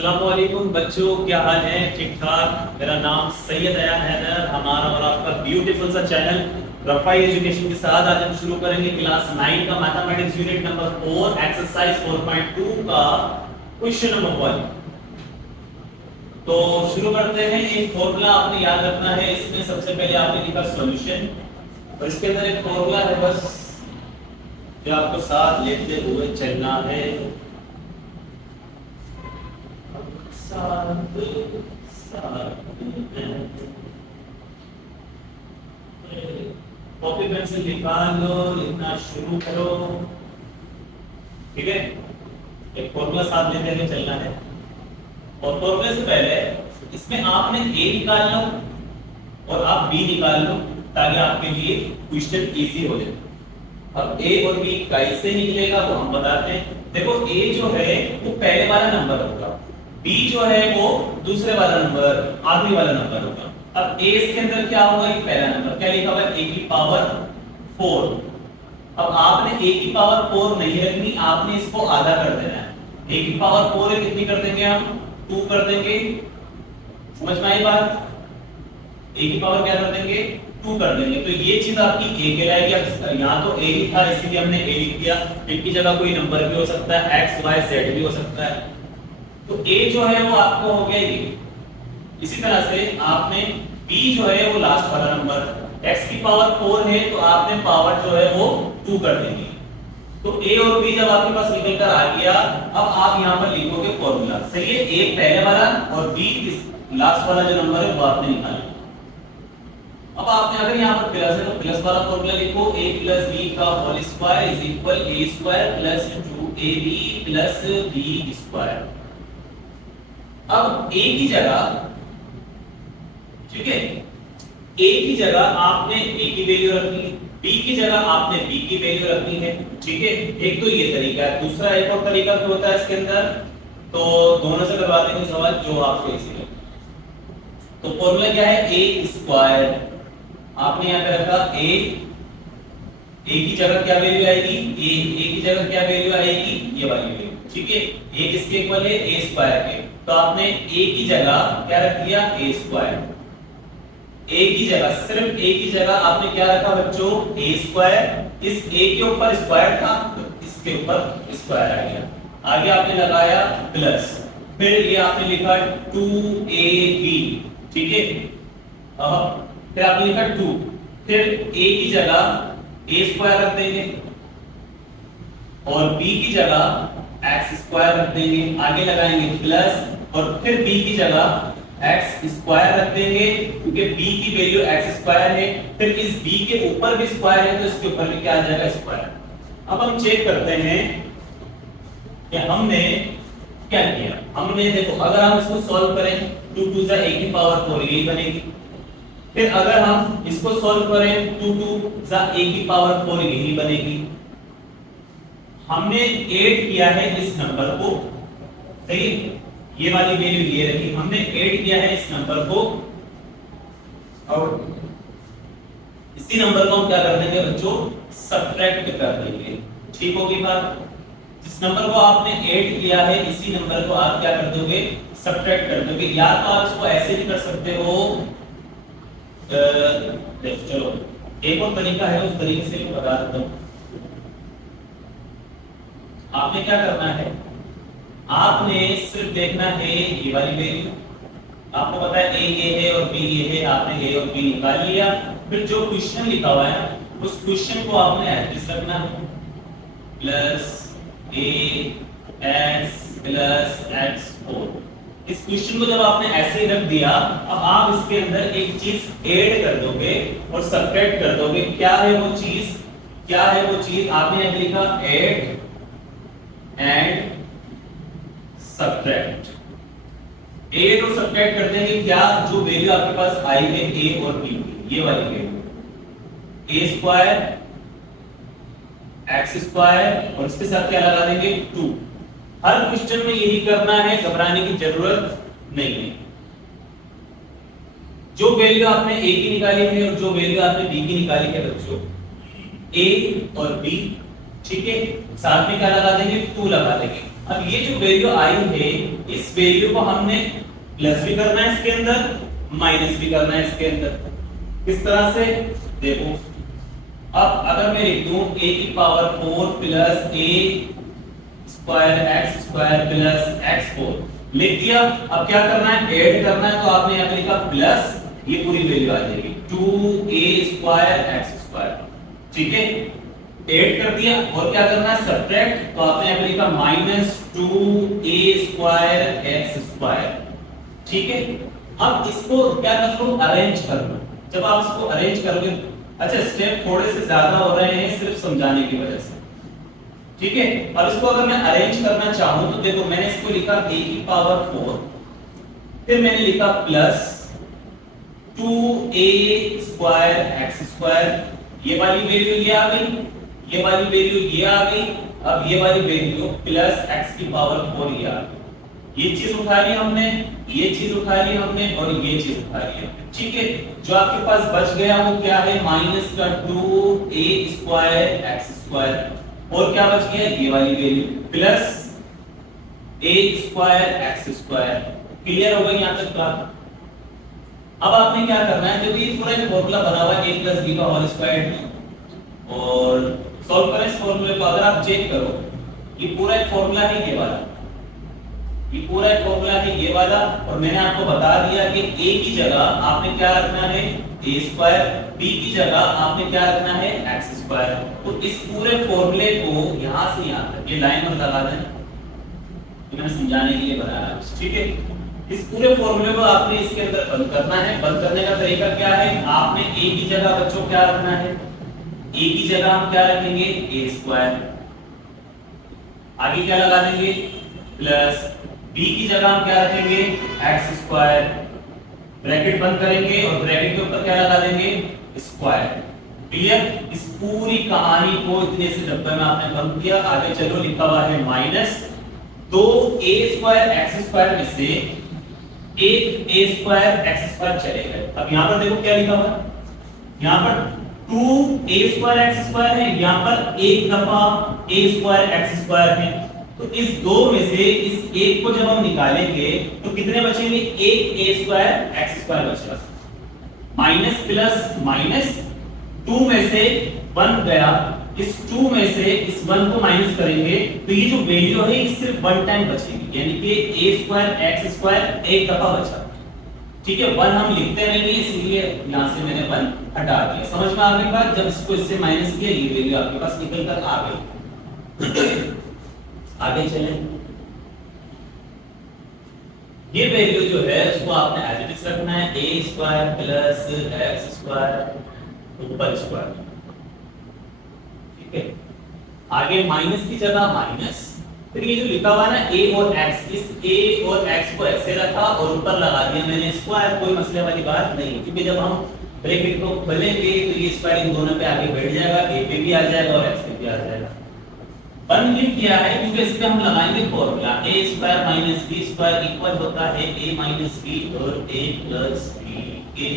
अस्सलामुअलैकुम बच्चों, क्या हाल है? ठीक ठाक। मेरा नाम सैयद अयान हैदर, हमारा और आपका ब्यूटीफुल सा चैनल रफाई एजुकेशन के साथ आज हम शुरू करेंगे क्लास 9 का मैथमेटिक्स यूनिट नंबर 4 एक्सरसाइज 4.2 का क्वेश्चन नंबर 1। तो शुरू करते हैं। एक फॉर्मूला आपने याद रखना है। इसमें सबसे पहले आपने लिखा सॉल्यूशन और इसके अंदर एक फॉर्मूला है, बस जो आपको साथ लेते हुए चलना है। कॉपी पेंसिल निकाल लो, लिखना शुरू करो। ठीक है, एक फॉर्मूला साथ लेते हुए चलना है और फॉर्मूले से पहले इसमें आपने ए निकाल लो और आप बी निकाल लो ताकि आपके लिए क्वेश्चन इजी हो जाए। अब ए और बी कैसे निकलेगा वो हम बताते हैं। देखो, ए जो है वो पहले वाला नंबर होगा, बी जो है वो दूसरे वाला नंबर, आखिरी वाला नंबर होगा। अब ए इसके अंदर क्या होगा? ये पहला नंबर क्या लिखा हुआ है? ए की पावर 4। अब आपने ए की पावर 4 नहीं रखनी, आपने इसको आधा कर देना है। ए की पावर 4 है, कितनी कर देंगे हम? 2 कर देंगे। समझ में आई बात? ए की पावर क्या कर देंगे? 2 कर देंगे। तो ये चीज आपकी ए कहलाएगी। यहाँ तो ए लिखा है इसलिए हमने ए लिख दिया। इनकी जगह कोई नंबर भी हो सकता है, एक्स वाई जेड भी हो सकता है। तो a जो है वो आपको हो गया ये। इसी तरह से आपने b जो है वो लास्ट वाला नंबर, x की पावर 4 है तो आपने पावर जो है वो 2 कर देंगे। तो a और b जब आपके पास निकल कर आ गया, अब आप यहां पर लिखोगे फॉर्मूला। सही है, a पहले वाला और b लास्ट वाला जो नंबर है वो आपने निकाला। अब आपने अगर यहां पर प्लस है तो प्लस वाला फॉर्मूला लिखो, a + b का whole square = a² + 2ab + b²। अब a की जगह, ठीक है, a की जगह आपने a की वैल्यू रखनी है, b की जगह आपने b की वैल्यू रखनी है। ठीक है, एक तो ये तरीका है। दूसरा एक और तरीका भी होता है इसके अंदर, तो दोनों से करवा देंगे सवाल जो आपको इजी लगे। तो फॉर्मूला क्या है? a²। आपने यहां पे रखा a की जगह क्या वैल्यू आएगी? a की जगह क्या वैल्यू आएगी? ये वाली वैल्यू। ठीक है, a किसके इक्वल है? a² के। तो आपने a की जगह क्या रख दिया? a²। a की जगह, सिर्फ a की जगह आपने क्या रखा बच्चों? a²। इस a के ऊपर स्क्वायर था तो इसके ऊपर स्क्वायर आ गया। आगे आपने लगाया प्लस, फिर ये आपने लिखा 2ab। ठीक है, फिर आपने लिखा 2, फिर a की जगह a² रख देंगे और b की जगह x² रख देंगे। आगे लगाएंगे प्लस और फिर b की जगह x² रख देंगे क्योंकि b की वैल्यू x² है। फिर इस b के ऊपर भी स्क्वायर है तो इसके ऊपर भी क्या आ जाएगा? स्क्वायर। अब हम चेक करते हैं कि हमने क्या किया। हमने देखो, अगर हम इसको सॉल्व करें 2 2 a की पावर 4 यही बनेगी। फिर अगर हम इसको सॉल्व करें 2 2 a की पावर 4 यही बनेगी। हमने ऐड किया है इस नंबर को, सही, ये वाली वैल्यू ये रखी, हमने ऐड किया है इस नंबर को और इसी नंबर को हम क्या कर देंगे बच्चों? सब्ट्रैक्ट कर देंगे। ठीक होगी बात? जिस नंबर को आपने ऐड किया है इसी नंबर को आप क्या कर दोगे? सब्ट्रैक्ट कर दोगे। या तो आप इसको ऐसे भी कर सकते हो, चलो एक और तरीका है, उस तरीके से मैं बता देता हूं। आपने क्या करना है? आपने सिर्फ देखना है ये वाली वैल्यू। आपको पता है a ये है और b ये है, आपने a और b निकाल लिया। फिर जो क्वेश्चन लिखा हुआ है उस क्वेश्चन को आपने एड्रेस रखना है, +ax + x4। इस क्वेश्चन को जब आपने ऐसे ही रख दिया, अब आप इसके अंदर एक चीज ऐड कर दोगे और सब्ट्रैक्ट कर दोगे। क्या है वो चीज? क्या है वो चीज? आपने यहां लिखा ऐड एंड सब्ट्रैक्ट। ऐड और सब्ट्रैक्ट कर देंगे क्या? जो वैल्यू आपके पास आई है a और b, ये वाली वैल्यू a² x² और इसके साथ क्या लगा देंगे? 2। हर क्वेश्चन में यही करना है, घबराने की जरूरत नहीं है। जो वैल्यू आपने a की निकाली है और जो वैल्यू आपने b की निकाली है बच्चों, a और b, ठीक है, साथ में क्या लगा देंगे? 2 लगा देंगे। अब ये जो वैल्यू आई है, इस वैल्यू को हमने प्लस भी करना है इसके अंदर, माइनस भी करना है इसके अंदर। किस तरह से देखो, अब अगर मैं लिख दूं a की power 4 plus a square x square plus x4 लिख दिया। अब क्या करना है, ऐड करना है, तो आपने यहाँ पे लिखा प्लस, ये पूरी वैल्यू आ जाएगी 2a स्क्वायर x स्क्वायर, ठीक है, ऐड कर दिया। और क्या करना है, सब्ट्रैक्ट, तो आपने यहाँ पे लिखा minus 2a square x square, ठीक है। अब इसको क्या कर लो, अरेंज कर लो। जब आप इसको अरेंज करोगे, अच्छा स्टेप थोड़े से ज्यादा हो रहे हैं सिर्फ समझाने की वजह से, ठीक है। अब इसको अगर मैं अरेंज करना चाहूं तो देखो, मैंने इसको लिखा a की पावर 4, फिर मैंने लिखा plus 2a square x square, ये वाली वैल्यू ये आ गई, ये वाली वैल्यू ये आ गई, अब ये वाली वैल्यू प्लस x की पावर 4 ये आ गई। ये चीज उठा ली हमने, ये चीज उठा ली हमने, और ये चीज उठा ली हमने, ठीक है। जो आपके पास बच गया वो क्या है, माइनस का 2a स्क्वायर x स्क्वायर, और क्या बच गया, ये वाली value plus a square x square. Clear हो गई यहां तक बात? अब आपने क्या करना है, देखो ये पूरा एक फॉर्मूला बना हुआ है a प्लस b का होल स्क्वायर, और सॉल्व करें इस फॉर्मूले को। अगर आप चेक करो, ये पूरा एक फॉर्मूला है ये वाला, ये पूरा एक फॉर्मूला है ये वाला, और मैंने आपको बता दिया कि a की जगह आपने क्या रखना है, a स्क्वायर, b की जगह आपने क्या रखना है, x स्क्वायर। तो इस पूरे फॉर्मूले को यहां से यहां तक ये लाइन पर लगा दें, मैंने समझाने के लिए बनाया, ठीक है। इस पूरे फॉर्मूले को आपने इसके अंदर बंद करना है। बंद करने का तरीका क्या है, आपने a की जगह बच्चों क्या रखना है, a की जगह हम क्या रखेंगे, a स्क्वायर, आगे क्या लगा देंगे, प्लस b की जगह हम क्या रखेंगे, x स्क्वायर, ब्रैकेट बंद करेंगे और ब्रैकेट के ऊपर क्या लगा देंगे, स्क्वायर। क्लियर? इस पूरी कहानी को इतने से डब्बे में आपने बंद किया। आगे चलो, लिखा हुआ है minus 2a square x square में से एक a स्क्वायर x स्क्वायर चले गए। अब यहां पर देखो क्या लिखा हुआ है, यहां पर 2a स्क्वायर x स्क्वायर है, यहां पर एक दफा a स्क्वायर x स्क्वायर है। तो इस दो में से इस एक को जब हम निकालेंगे तो कितने बचेंगे, एक a स्क्वायर x स्क्वायर बचेगा, माइनस प्लस माइनस 2 में से 1 गया, इस 2 में से इस 1 को माइनस करेंगे तो ये जो वैल्यू है ये सिर्फ 1 टाइम बचेगी, यानी कि a स्क्वायर x स्क्वायर एक दफा बचा, ठीक है। 1 हम लिखते रहेंगे, इसलिए यहां से मैंने 1 हटा दिया। समझ में आ गई बात? जब इसको इससे माइनस किया, ये वैल्यू आपके पास निकल कर आ गई। आगे चलें, ये वैल्यू जो है उसको आपने एज इट इज रखना है, a square plus x square ऊपर स्क्वायर, ठीक है। आगे माइनस की जगह माइनस, फिर ये जो लिखा हुआ है ना a और x, इस a और x को ऐसे रखा और ऊपर लगा दिया मैंने स्क्वायर। कोई मसले वाली बात नहीं, क्योंकि जब हम ब्रैकेट को खोलेंगे तो ये स्क्वायर इन दोनों पे आगे बैठ जाएगा, a पे भी आ जाएगा और x पे भी आ जाएगा। बंद क्यों किया है, क्योंकि इस पे हम लगाएंगे formula a square minus b square equal होता है a माइनस b और a प्लस b a।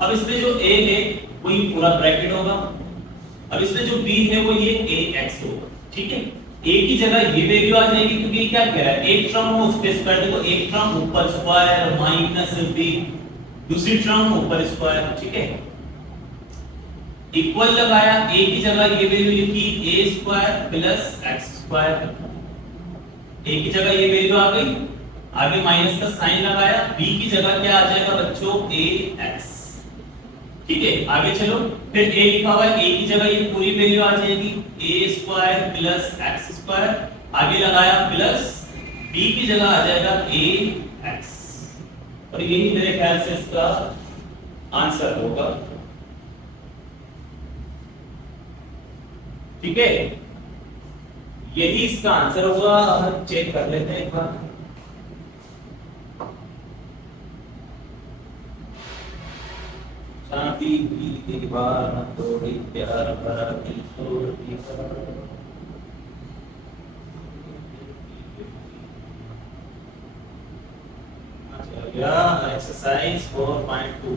अब इसमें जो a है वो ये पूरा ब्रैकेट होगा, अब इसमें जो b है वो ये ax होगा, ठीक है। a की जगह ये वैल्यू आ जाएगी, क्योंकि ये क्या कह रहा है, एक टर्म हो उसके स्क्वायर, देखो एक टर्म ऊपर स्क्वायर माइनस b, दूसरी टर्म ऊपर स्क्वायर, ठीक है। इक्वल लगाया, a की जगह ये वैल्यू लिखी a square plus x square, a की जगह ये वैल्यू आ गई, आगे माइनस का साइन लगाया, b की जगह क्या आ जाएगा बच्चों, ax, ठीक है। आगे चलो, फिर a लिखा हुआ है, a की जगह ये पूरी वैल्यू आ जाएगी a square plus x square, आगे लगाया प्लस, b की जगह आ जाएगा ax, और यही मेरे ख्याल से इसका आंसर होगा, ठीक है। यही इसका आंसर होगा। हम चेक कर लेते हैं एक बार, शांति के बाद थोड़ी प्यार भरा दिल थोड़ी exercise 4.2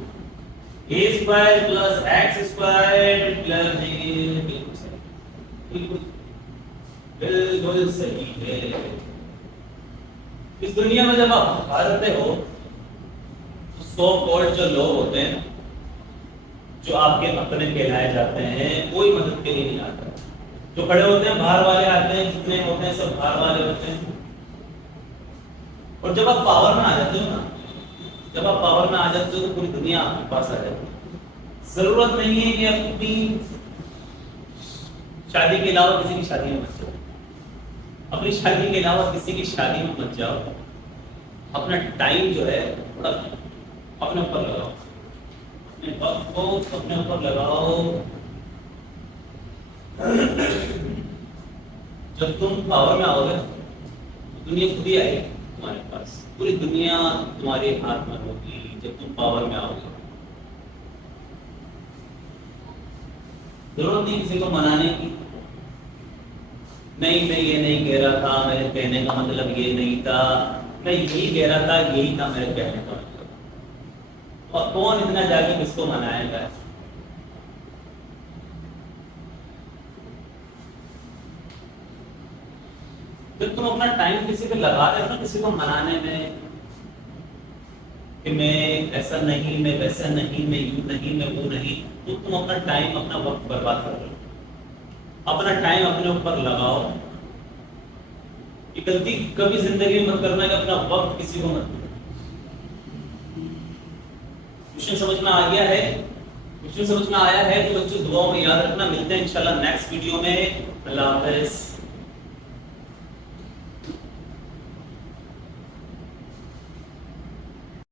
a square plus x square plus बिल्कुल सही है। इस दुनिया में जब आप हारते हो तो सो कॉल्ड जो लोग होते हैं, जो आपके अपने कहलाए जाते हैं, कोई मदद के लिए नहीं आता। जो खड़े होते हैं बाहर वाले आते हैं, जितने होते हैं सब बाहर वाले होते हैं। और जब आप पावर में आ जाते हो ना, जब आप पावर में आ जाते हो तो पूरी दुनिया आपके पास आ जाती है। जरूरत नहीं है कि अपनी शादी के अलावा किसी की शादी में मत जाओ, अपनी शादी के अलावा किसी की शादी में मत जाओ। अपना टाइम जो है थोड़ा अपने ऊपर लगाओ, अपने वक्त को अपने ऊपर लगाओ। जब तुम पावर में आओगे तो दुनिया खुद ही आएगी तुम्हारे पास, पूरी दुनिया तुम्हारे हाथ में होगी जब तुम पावर में आओगे। जरूरत नहीं किसी को मनाने की, नहीं मैं ये नहीं कह रहा था, मेरे कहने का मतलब ये नहीं था, मैं यही कह रहा था, यही था मेरे कहने का मतलब। और कौन इतना जाके किसको मनाएगा? जब तुम अपना टाइम किसी पे लगा रहे हो ना, किसी को मनाने में कि मैं ऐसा नहीं, मैं वैसा नहीं, मैं यूं नहीं, मैं वो नहीं, तो तुम अपना टाइम अपना वक्त बर्बाद कर रहे हो। अपना टाइम अपने ऊपर लगाओ। ये गलती कभी जिंदगी में मत करना कि अपना वक्त किसी को मत दो। क्वेश्चन समझ में आ गया है? क्वेश्चन समझ में आया है तो बच्चों दुआओं में याद रखना। मिलते हैं इंशाल्लाह नेक्स्ट वीडियो में। अल्लाह हाफ़िज़।